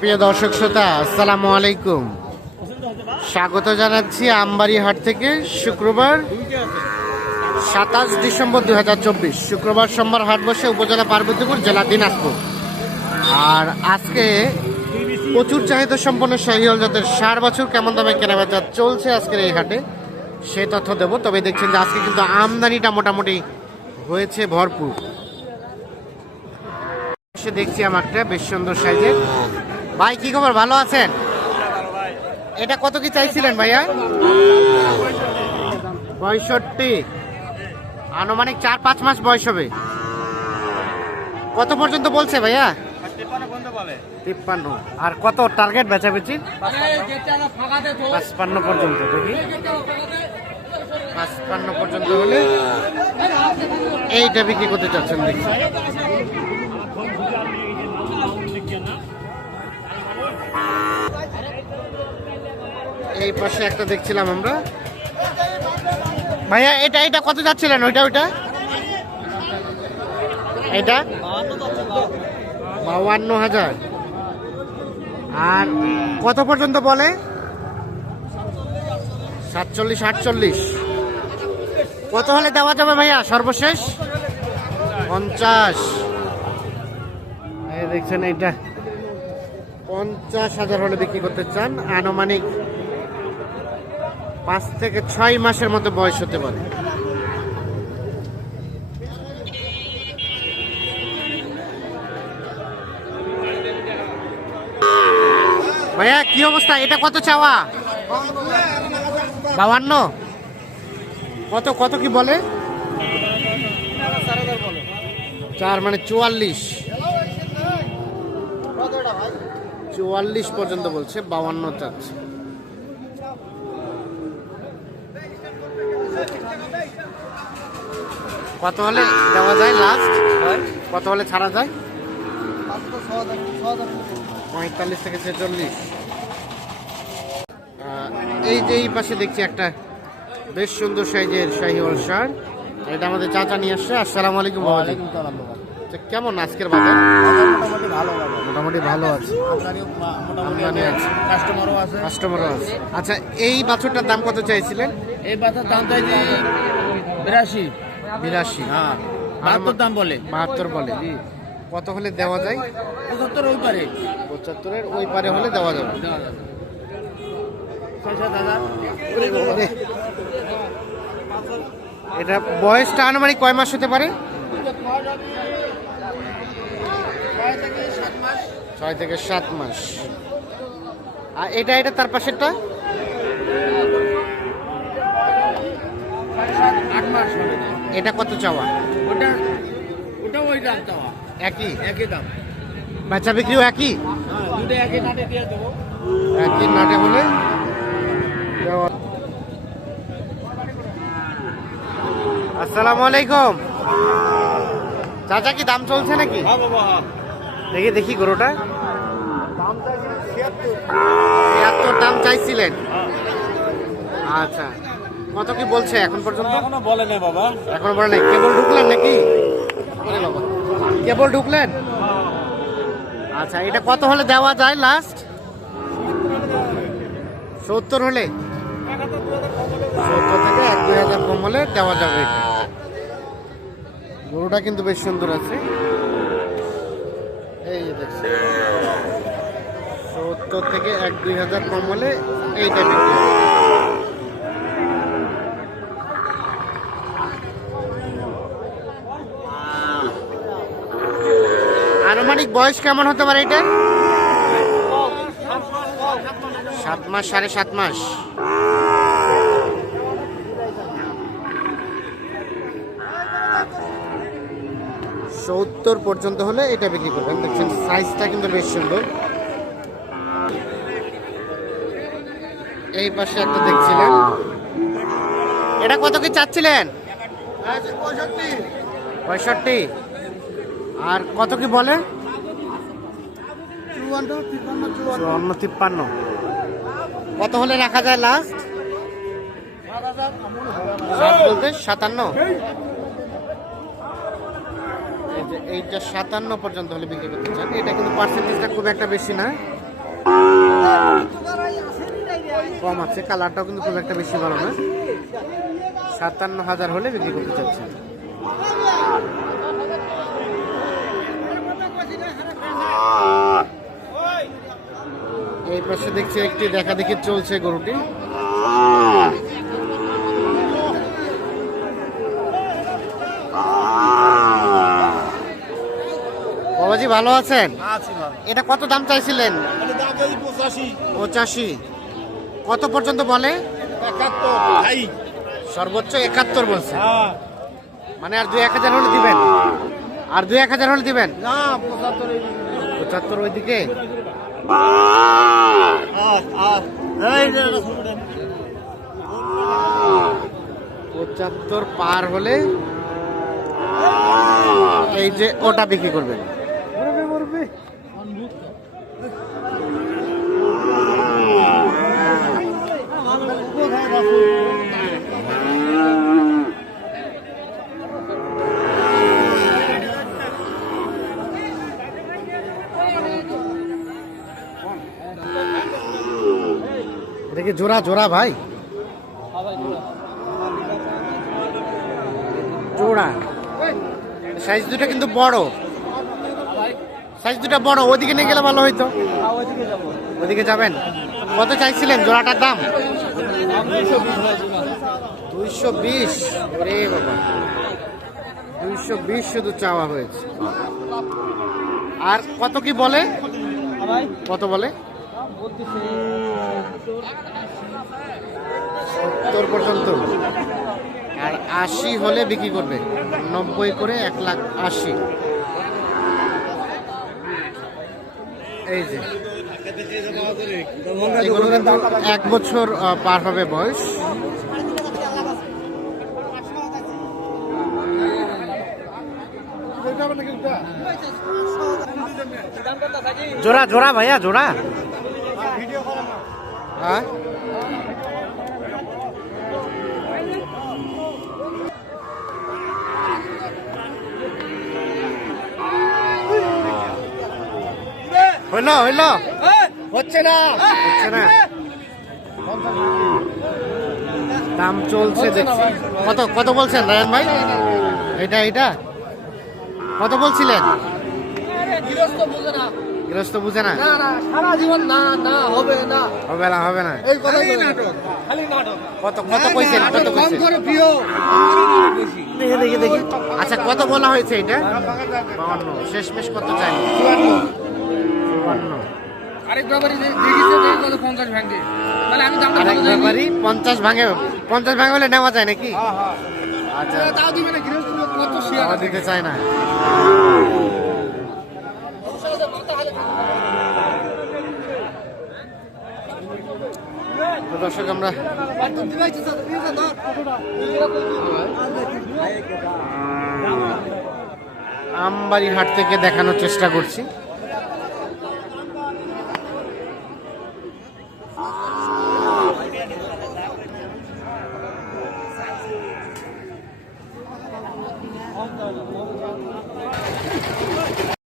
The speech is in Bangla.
প্রিয় দর্শক শ্রোতা, আসসালামু আলাইকুম। স্বাগত জানাচ্ছি আমবাড়ি হাট থেকে শুক্রবার সাতাশ ডিসেম্বর দুহাজার চব্বিশ। শুক্রবার সোমবার হাট বসে উপজেলা পার্বতীপুর, জেলা দিনাজপুর। আর আজকে প্রচুর চাহিদা সম্পন্ন শাহিওয়াল জাতের ষাট বছর কেমন দামে কেনাবেচা চলছে আজকের এই হাটে, সে তথ্য দেব। তবে দেখছেন যে আজকে কিন্তু আমদানিটা মোটামুটি হয়েছে ভরপুর। দেখছি আমারটা, বেশ সুন্দর সাইজের। ভাই, কি খবর? ভালো আছেন? এটা কত কি চাইছিলেন ভাইয়া? পঁয়ষট্টি। আনুমানিক চার পাঁচ মাস বয়স হবে। কত পর্যন্ত বলছে ভাইয়া? তিপ্পান্ন। আর কত টার্গেট বেচাবেচি? পাঁচপান্ন পর্যন্ত, দেখি। পাঁচপান্ন পর্যন্ত হলে এইটা বিক্রি করতে চাচ্ছেন দেখছি এই পাশে একটা দেখছিলাম আমরা। ভাইয়া, এটা এটা কত যাচ্ছিলেন? ওইটা ওইটা? এটা? বাউান্ন হাজার। আর কত পর্যন্ত বলে? সাতচল্লিশ, আটচল্লিশ। কত হলে দেওয়া যাবে ভাইয়া, সর্বশেষ? পঞ্চাশ। দেখছেন, এইটা। পঞ্চাশ হাজার হলে বিক্রি করতে চান। আনুমানিক পাঁচ থেকে ছয় মাসের মতো বয়স হতে পারে। ভাইয়া, কি অবস্থা? এটা কত চাওয়া? বাবান্ন কত কত কি বলে? চার মানে চুয়াল্লিশ। চুয়াল্লিশ পর্যন্ত বলছে বাউান্ন চাচ্ছে। কত হলে দেওয়া যায় লাস্ট কত হলে ছাড়া যায়? পঁয়তাল্লিশ থেকে ছেচল্লিশ। এই যে এই পাশে দেখছি একটা বেশ সুন্দর সাইজের শাহিওয়াল শার্ট। এটা আমাদের চাচা নিয়ে আসছে। আসসালামু আলাইকুম বাবাজি কেমন আজকের বাজার? মোটামুটি ভালো মোটামুটি ভালো আছে। আমদানি আছে। কাস্টমারও আছে। কাস্টমারও আছে। আচ্ছা এই বাছুরটার দাম কত চাইছিলেন? এই বাচ্চার দাম চাইছি বিরাশি। বিরাশি। হ্যাঁ। বাহাত্তর দাম বলে। বাহাত্তর বলে কত হলে দেওয়া যায়? পঁচাত্তর ওই পারে। পঁচাত্তরের ওই পারে হলে দেওয়া যাবে। এটা বয়সটা আনুমানিক কয় মাস হতে পারে ছয় থেকে সাত মাস ছয় থেকে সাত মাস। আর এটা এটা তার পাশেরটা? এটা কত চাওয়া? ওটা ওটা ওই দাম চাওয়া। একই? একই দাম। বেচা বিক্রিও একই? হ্যাঁ দুটো একই নাটে দিয়ে দেবো। একই নাটে হলে? আসসালামু আলাইকুম। চাচা কি দাম চলছে নাকি? হ্যাঁ বাবা হ্যাঁ। দেখি দেখি গরুটা। ছিয়াত্তর দাম চাইছিলেন। আচ্ছা কত কি বলছে এখন পর্যন্ত? এখনও বলে না বাবা। এখন বলে নাই। কেবল ঢুকলেন নাকি? কেবল ঢুকলেন? আচ্ছা এটা কত হলে দেওয়া যায় লাস্ট সত্তর হলে? সত্তর থেকে এক দুই হাজার কম হলে দেওয়া যাবে। গরুটা কিন্তু বেশ সুন্দর আছে। সত্তর থেকে এক দুই হাজার কম হলে এইটা বিক্রি আনুমানিক বয়স কেমন হতে পারে এটা? সাত মাস, সাড়ে সাত মাস। সত্তর পর্যন্ত হলে এটা বিক্রি করবেন। দেখছেন সাইজটা কিন্তু বেশ সুন্দর। এই পাশে একটা দেখছিলেন। এটা কত কি চাচ্ছিলেন? পঁয়ষট্টি। আর কত কি বলে? চুয়ান্ন তিপ্পান্ন কত হলে রাখা যায় লাস্ট বলতে সাতান্ন। এইটা সাতান্ন পর্যন্ত হলে বিক্রি করতে চান। এটা কিন্তু পার্সেন্টেজটা খুব একটা বেশি না। কম আছে, কালারটাও কিন্তু খুব একটা বেশি ভালো না। সাতান্ন হাজার হলে বিক্রি করতে চাচ্ছেন। এই পাশে দেখছি একটি দেখা দেখি চলছে গরুটি। বাবাজি ভালো আছেন? আছি এটা কত দাম চাইছিলেন? পঁচাশি। কত পর্যন্ত বলে? সর্বোচ্চ একাত্তর বলছে। হ্যাঁ। মানে আর দুই এক হাজার হলে দিবেন? আর দুই এক হাজার হলে দিবেন? পঁচাত্তর ওইদিকে? পঁচাত্তর পার হলে এই যে ওটা বিক্রি করবেন। কি জোড়া জোড়া ভাই? জোড়া। সাইজ দুটো কিন্তু বড়। সাইজ দুটো বড় ওদিকে নিয়ে গেলে ভালো হইতো। ওদিকে যাবেন? কত চাইছিলেন? জোড়াটার দাম? দুইশো বিশ। রে বাবা। দুইশো বিশ শুধু চাওয়া হয়েছে। আর কত কি বলে? কত বলে? সত্তর পর্যন্ত। আর আশি হলে বিক্রি করবে। নব্বই করে এক লাখ আশি। এই যে। এগুলো কিন্তু এক বছর পার হবে বয়স। জোড়া জোড়া ভাইয়া জোড়া। হ্যাঁ? হইল হইল হচ্ছে না। হচ্ছে না। দাম চলছে দেখছি। কত কত বলছেন রায়ন ভাই? এটা এটা কত বলছিলেন? গৃহস্থ না বুঝে না। না না সারা জীবন না না হবে না। হবে না হবে না। এই কথাই নাটক খালি নাটক। কত কত কইছেন কত কইছেন? প্রিয়। দেখি দেখি দেখি। আচ্ছা কত বলা হয়েছে এটা? বাউন্ন শেষমেশ কত চাই? আরেক ব্যাপারী কত পঞ্চাশ ভাঙে তাহলে আমি দামটা আরেক কত পঞ্চাশ ভাঙে পঞ্চাশ ভাঙে হলে নেওয়া যায় নাকি? হ্যাঁ হ্যাঁ। আচ্ছা। তাও দিবে না গৃহস্থ লোক কত শেয়ার দিতে চায় না। দর্শক আমরা আমবাড়ি হাট থেকে দেখানোর চেষ্টা করছি।